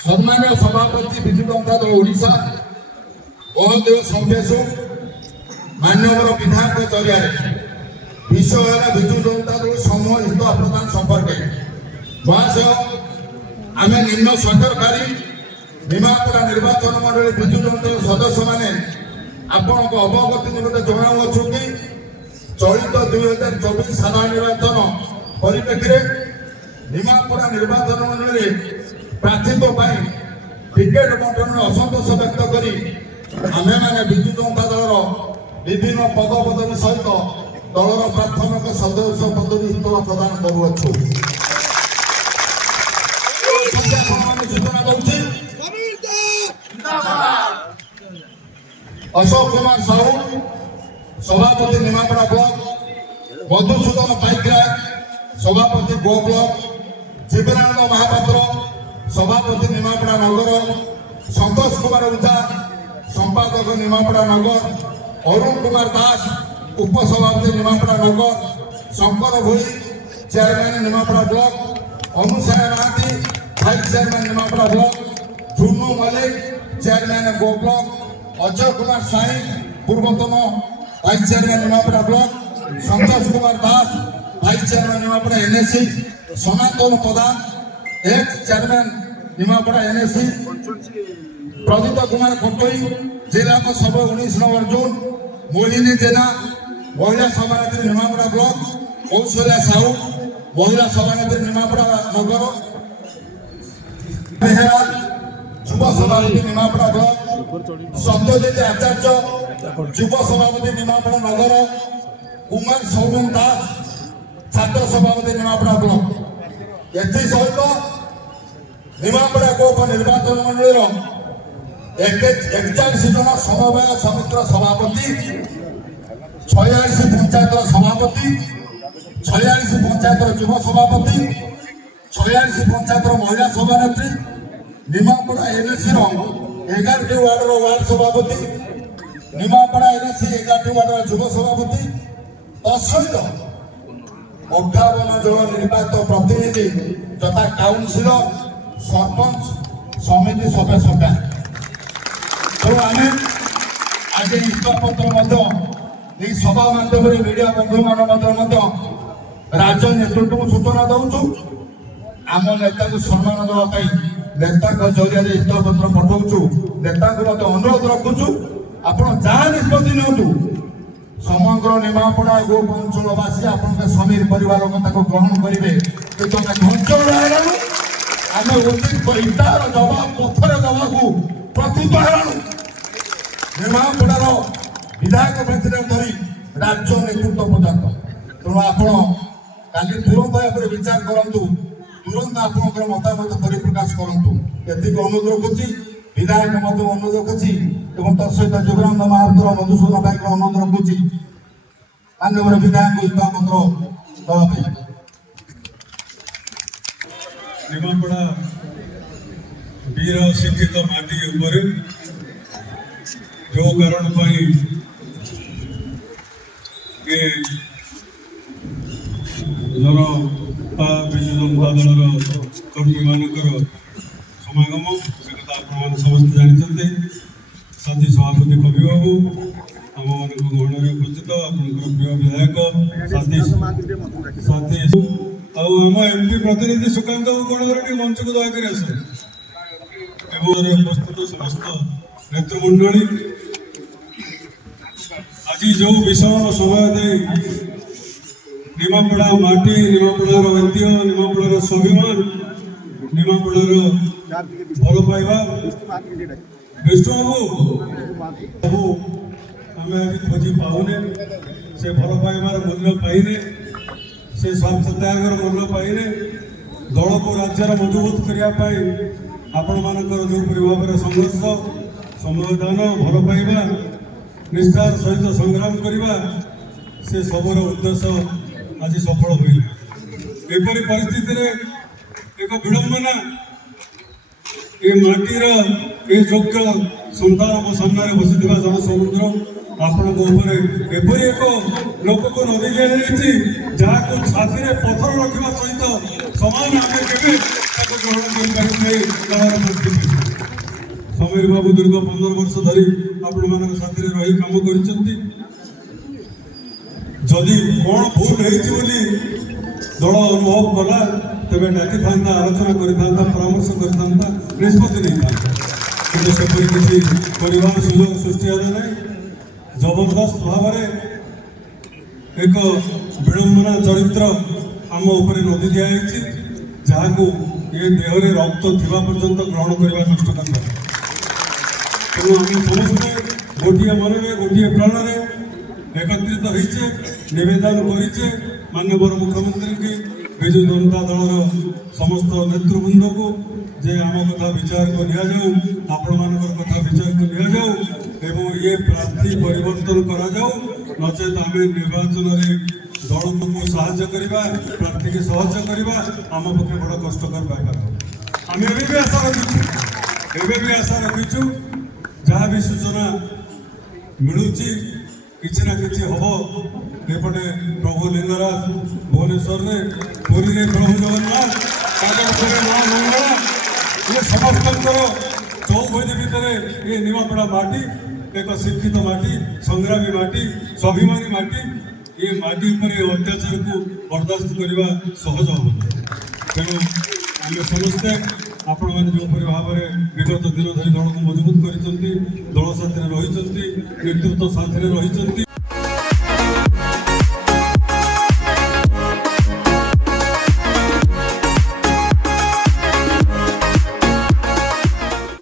सम्मान्य सभापति विजु जनता दल ओडिशा बहुदेव संकेश मान्यवर विधायक जरिया विषय है विजु जनता दल समूह इस्तफा प्रदान संपर्क आम निम्न सरकारी निमापड़ा निर्वाचन मंडली विजु जनता दल सदस्य मैंने आपण अवगति निमंत्रण जनाऊँ कि चलित 2024 साधारण निर्वाचन परिप्रेक्षी निमापड़ा निर्वाचन मंडली प्रार्थीत्व टिकेट बंटन असंतोष व्यक्त करी आमे माने विजु जनता दल विभिन्न पद पदवी सहित दलर प्राथमिक सदस्य पदवी इस्तफा प्रदान करुअछु। सूचना दूसरी अशोक कुमार साहू सभापति निमापड़ा ब्लॉक, मधुसूदन पाइकराय सभापति गो ब्लॉक, जीवनानंद महापात्र सभापति निमापड़ा नगर, संतोष कुमार उझा संपादक निमापड़ा नगर, अरुण कुमार दास उपसभापति निमापड़ा नगर, Shankar Bhoi chairman Nimapada block, Anusaya Mahanti vice chairman Nimapada block, Jhunnu Malik chairman गो ब्लॉक, अजय कुमार साई पूर्वतन vice chairman Nimapada block, Santosh Kumar Das vice chairman Nimapada NSC, Sanatan Pradhan ex chairman Nimapada NSC, Pradeep Kumar Khatoi जिला को सब 19 नंबर जोन, मोहिनी जेना महिला सभानेत्री निमापड़ा ब्लॉक, कौशल्या साहू महिला सभानेत्री निमापड़ा नगर, बेहरा युव सभापति निमापड़ा ब्लॉक, सत्यजित आचार्य युव सभापति निमापड़ा नगर, कुमार सौमेन दास छात्र सभापति निमापड़ा ब्लॉक। एथि सहित निमापड़ा को निर्वाचन मंडल 41 जन समवाय समितिर सभापति, 46 पंचायत सभापति, 46 पंचायत युव सभापति, 46 पंचायत महिला सभानेत्री, निमापड़ा एनएससी 11 वार्ड वार्ड सभापति, निमापड़ा एनएससी 11 वार्ड युव सभापति, तत्सहित 58 जन निर्वाचित प्रतिनिधि तथा काउंसिलर सरपंच समिति सदस्य तो आम आज इस्तफापत्र सभा माध्यम मीडिया बंधु मान राज्य नेतृत्व सूचना दौचु आम नेता को सम्मान देवाई नेता जरिया इस्तफापत्र पठाऊँ नेता को अनुरोध रखुचु आप जहाँ निष्पत्ति नियंतु समग्र निमापड़ा गोप अंचलवासी आप समीर परिवार ग्रहण करेंगे कि तुम धैर्य आम उचित इटार जवाब पथर दवा प्रस्तुत हराणु निमापड़ार विधायक प्रेसिडेंट धरी राज्य नेतृत्व पर्यंत तेणु आप तुरंत भाव विचार करूँ तुरंत आप मतामत परिप्रकाश करूँ ये अनुरोध रखुच्छी विधायक अनुरोध रखुच्छी तत्सहित जीवनानंद महापात्र मधुसूदन पाइक अनुरोध रखुच्छी माननीय विधायक इस्तफापत्र देवाई निमापड़ा वीर शिक्षित माटी उपर जो कारण जनता विजु जनता दल कर्मी मानकर समागम से कथा आप समस्त जानते साथी सभापति कवि बाबू आम मान गहन उपस्थित आप प्रिय विधायक साथी आम एमपी प्रतिनिधि सुकांत गणवर मंच को दयाक उपस्थित समस्त नेतृमंडली आज जो विषम समय दे निमापड़ा माटी निमापड़ार ऐतिह्य निमापड़ार स्वाभिमान निमापड़ार भल पाइबा विष्णु बाबू आम आज खोजी पाऊने से भल पाइबार मूल्य पाइने से स्वार्थत्यागर मूल्य पाइने दल को राज्यर मजबूत करने आपण मानकर जो भाव में संघर्ष समाधान भल पाइबा निष्ठार सहित संग्राम करवा से सबूर उद्देश्य आज सफल हुई एपरी परिस्थिति एक विडंबना ये माटीर ये योग्य संतान सामने बसी जनसमुद्र आपरी एक लोक को नदी जहाँ छाती में पथर रखा सहित समान आम ଗ୍ରହଣ କରିପାରିବେ ଦଳର ପ୍ରାର୍ଥୀ। ସମୀର ବାବୁ ଦୀର୍ଘ 15 ବର୍ଷ ଧରି ଆପଣମାନଙ୍କ ସାଥିରେ ରହି କାମ କରିଛନ୍ତି। ଯଦି କ'ଣ ଭୁଲ ହେଇଛି ବୋଲି ଦଳ ଅନୁଭବ କଲା ତେବେ ଡାକିଥାନ୍ତା, ଆଲୋଚନା କରିଥାନ୍ତା, ପରାମର୍ଶ କରିଥାନ୍ତା, ନିଷ୍ପତ୍ତି ନେଇଥାନ୍ତା, କିନ୍ତୁ ସେପରି କିଛି କରିବାର ସୁଯୋଗ ସୃଷ୍ଟି ହେଲା ନାହିଁ। ଜବରଦସ୍ତ ଭାବରେ ଏକ ବିଡ଼ମ୍ବନା ଚରିତ୍ର ଆମ ଉପରେ ନଦୀ ଦିଆଯାଇଛି, ଯାହାକୁ ଏ ଦେହରେ ରକ୍ତ ଥିବା ପର୍ଯ୍ୟନ୍ତ ଗ୍ରହଣ କରିବା କଷ୍ଟକର। ତେଣୁ ଆମେ ସମସ୍ତେ ଗୋଟିଏ ମନରେ ଗୋଟିଏ ପ୍ରାଣରେ একত্রিত হয়েছে, নিবেদন করেছে মাননীয় মুখ্যমন্ত্রী বিজু জনতা দলর সমস্ত নেতৃবৃন্দকু যে আমার কথা বিচারক নিয়া যাও, আপনার কথা বিচারক নিয়া যাও এবং ইয়ে প্রার্থী পরিবর্তন করা যাও, নচেত আমি নির্বাচনের দলকু সাহায্য করা, প্রার্থীকে সাহায্য করা আম পক্ষে বড় কষ্টকর ব্যাপার। আমি এবে বি আশা রাখিছু যা বি সূচনা মিলুছি କିଛି ନା କିଛି ହବ। ଏପଟେ ପ୍ରଭୁ ଲିଙ୍ଗରାଜ ଭୁବନେଶ୍ୱରରେ, ପୁରୀରେ ପ୍ରଭୁ ଜଗନ୍ନାଥ, କାକଟପୁରରେ ମା ମଙ୍ଗଳା, ଏ ସମସ୍ତଙ୍କର ଚଉବଦି ଭିତରେ ଏ ନିମାପଡ଼ା ମାଟି ଏକ ଶିକ୍ଷିତ ମାଟି, ସଂଗ୍ରାମୀ ମାଟି, ସ୍ୱାଭିମାନୀ ମାଟି। ଏ ମାଟି ଉପରେ ଅତ୍ୟାଚାରକୁ ବରଦାସ୍ତ କରିବା ସହଜ ହେବ। ତେଣୁ ଆମେ ସମସ୍ତେ ଆପଣମାନେ ଯେଉଁପରି ଭାବରେ ବିଗତ ଦିନ ଧରି ଦଳକୁ ମଜବୁତ କରିଛନ୍ତି, ଦଳ ସାଥିରେ ରହିଛନ୍ତି, ନେତୃତ୍ୱ ସାଥିରେ ରହିଛନ୍ତି।